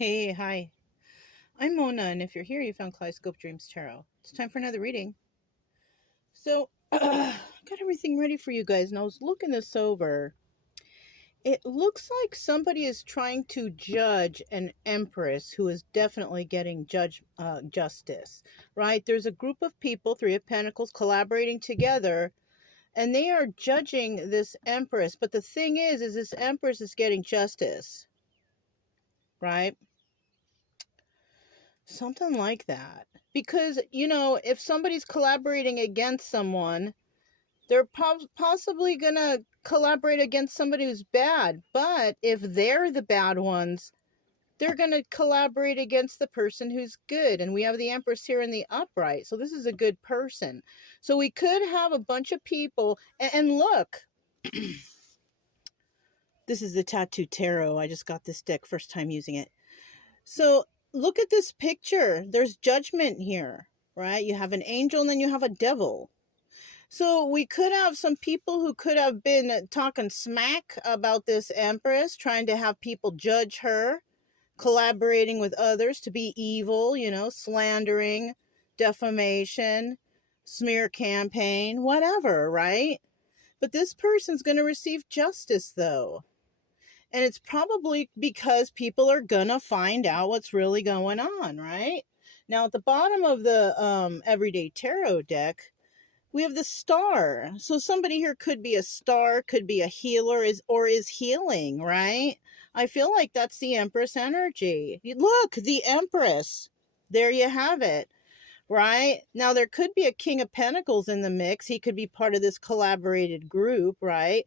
Hey, hi. I'm Mona, and if you're here, you found Kaleidoscope Dreams Tarot. It's time for another reading. So, got everything ready for you guys, and I was looking this over. It looks like somebody is trying to judge an empress who is definitely getting justice, right? There's a group of people, Three of Pentacles, collaborating together, and they are judging this empress. But the thing is this empress is getting justice, right? Something like that. Because, if somebody's collaborating against someone, they're possibly going to collaborate against somebody who's bad. But if they're the bad ones, they're going to collaborate against the person who's good. And we have the Empress here in the upright. So this is a good person. So we could have a bunch of people. And look, this is the Tattoo Tarot. I just got this deck first time using it. So look at this picture. There's judgment here, right? You have an angel and then you have a devil. So we could have some people who could have been talking smack about this empress, trying to have people judge her, collaborating with others to be evil, slandering, defamation, smear campaign, whatever, right? But this person's going to receive justice, though. And it's probably because people are going to find out what's really going on, right? Now, at the bottom of the Everyday Tarot deck, we have the Star. So somebody here could be a star, could be a healer, or is healing, right? I feel like that's the Empress energy. Look, the Empress. There you have it, right? Now, there could be a King of Pentacles in the mix. He could be part of this collaborated group, right?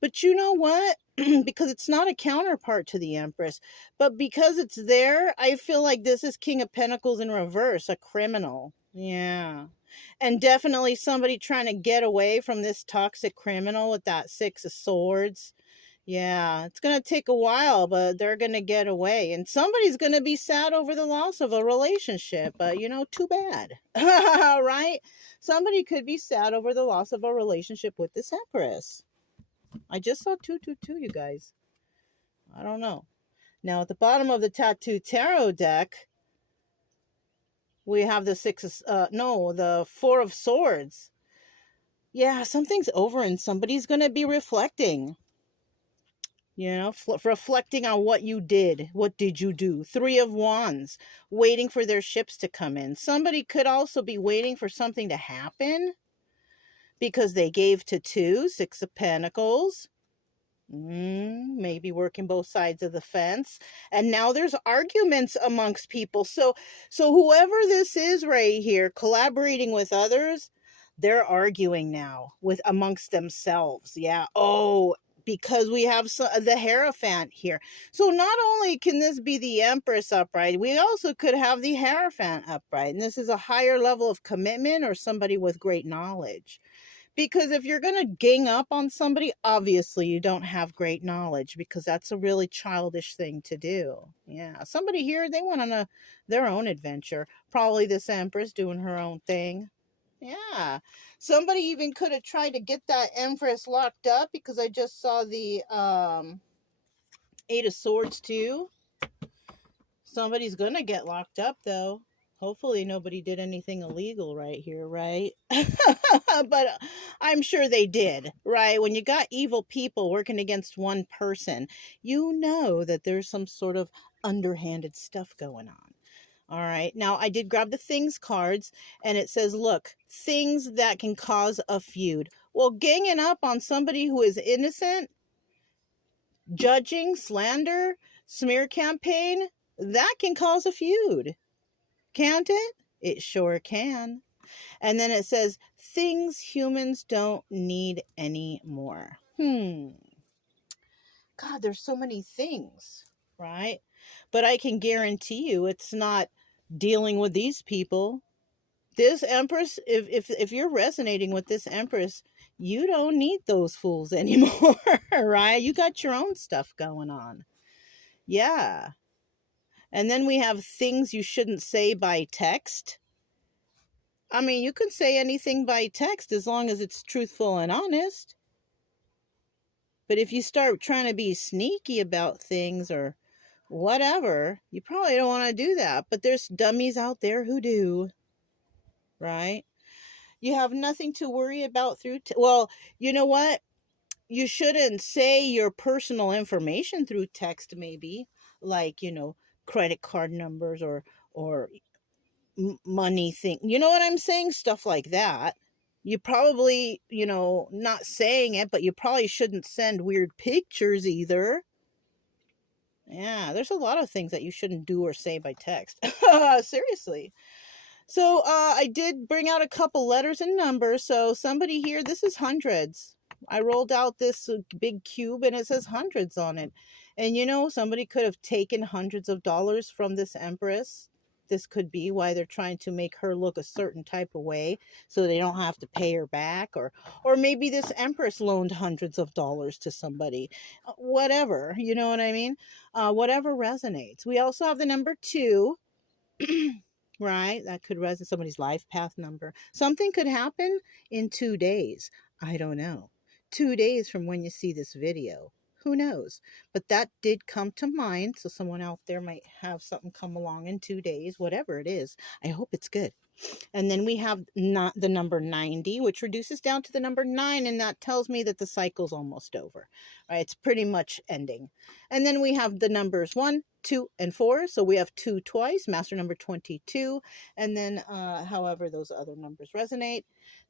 But you know what? Because it's not a counterpart to the Empress, but because it's there, I feel like this is King of Pentacles in reverse, a criminal. Yeah. And definitely somebody trying to get away from this toxic criminal with that Six of Swords. Yeah, it's going to take a while, but they're going to get away. And somebody's going to be sad over the loss of a relationship. But, too bad. Right? Somebody could be sad over the loss of a relationship with this Empress. I just saw 222, you guys. I don't know. Now, at the bottom of the Tattoo Tarot deck, we have the Four of Swords. Yeah, something's over and somebody's going to be reflecting. Reflecting on what you did. What did you do? Three of Wands, waiting for their ships to come in. Somebody could also be waiting for something to happen because they gave to two, Six of Pentacles. Maybe working both sides of the fence. And now there's arguments amongst people. So whoever this is right here, collaborating with others, they're arguing now amongst themselves. Yeah. Oh, because we have the Hierophant here. So not only can this be the Empress upright, we also could have the Hierophant upright. And this is a higher level of commitment or somebody with great knowledge. Because if you're going to gang up on somebody, obviously you don't have great knowledge, because that's a really childish thing to do. Yeah, somebody here, they went on their own adventure. Probably this Empress doing her own thing. Yeah, somebody even could have tried to get that Empress locked up, because I just saw the Eight of Swords too. Somebody's going to get locked up, though. Hopefully nobody did anything illegal right here, right? But I'm sure they did, right? When you got evil people working against one person, you know that there's some sort of underhanded stuff going on. All right. Now, I did grab the things cards, and it says, look, things that can cause a feud. Well, ganging up on somebody who is innocent, judging, slander, smear campaign, that can cause a feud. Can't it? It sure can. And then it says, things humans don't need anymore. God, there's so many things, right? But I can guarantee you it's not dealing with these people. This Empress, if you're resonating with this Empress, you don't need those fools anymore, right? You got your own stuff going on. Yeah. And then we have things you shouldn't say by text. I mean, you can say anything by text as long as it's truthful and honest. But if you start trying to be sneaky about things or whatever. You probably don't want to do that, but there's dummies out there who do, right? You have nothing to worry about through, well, you know what? You shouldn't say your personal information through text, maybe, like, credit card numbers or money thing. You know what I'm saying? Stuff like that. You probably, not saying it, but you probably shouldn't send weird pictures either. Yeah, there's a lot of things that you shouldn't do or say by text. Seriously. So I did bring out a couple letters and numbers. So somebody here, this is hundreds. I rolled out this big cube and it says hundreds on it. And somebody could have taken hundreds of dollars from this empress. This could be why they're trying to make her look a certain type of way so they don't have to pay her back. Or maybe this empress loaned hundreds of dollars to somebody. Whatever, you know what I mean? Whatever resonates. We also have the number 2. Right? That could resonate, somebody's life path number. Something could happen in 2 days. I don't know. 2 days from when you see this video. Who knows? But that did come to mind. So someone out there might have something come along in 2 days, whatever it is. I hope it's good. And then we have not the number 90, which reduces down to the number 9. And that tells me that the cycle's almost over. Right? It's pretty much ending. And then we have the numbers 1, 2, and 4. So we have 2 twice, master number 22. And then however those other numbers resonate.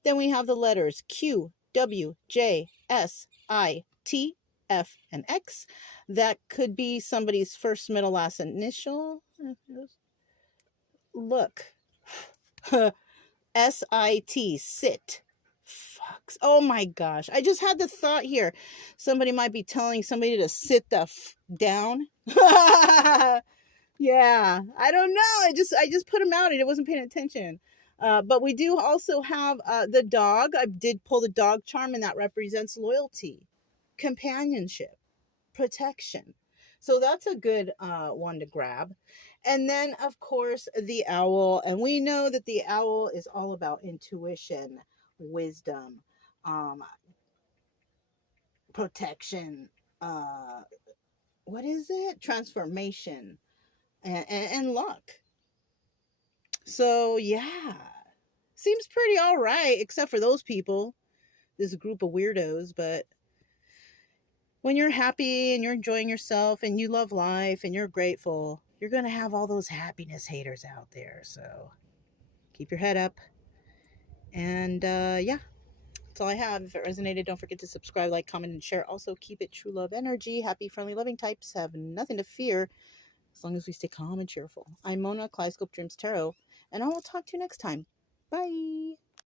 Then we have the letters Q, W, J, S, I, T, F, and X. That could be somebody's first, middle, last initial. Look. S-I-T, sit. Fucks. Oh my gosh. I just had the thought here. Somebody might be telling somebody to sit the down. Yeah. I don't know. I just put them out and it wasn't paying attention. But we do also have the dog. I did pull the dog charm and that represents loyalty, companionship, protection. So that's a good one to grab. And then, of course, the owl. And we know that the owl is all about intuition, wisdom, protection, what is it? Transformation, and luck. So, yeah. Seems pretty all right, except for those people. This group of weirdos, but when you're happy and you're enjoying yourself and you love life and you're grateful, you're going to have all those happiness haters out there. So keep your head up. And yeah, that's all I have. If it resonated, don't forget to subscribe, like, comment, and share. Also, keep it true love energy. Happy, friendly, loving types have nothing to fear as long as we stay calm and cheerful. I'm Mona, Kaleidoscope Dreams Tarot, and I will talk to you next time. Bye.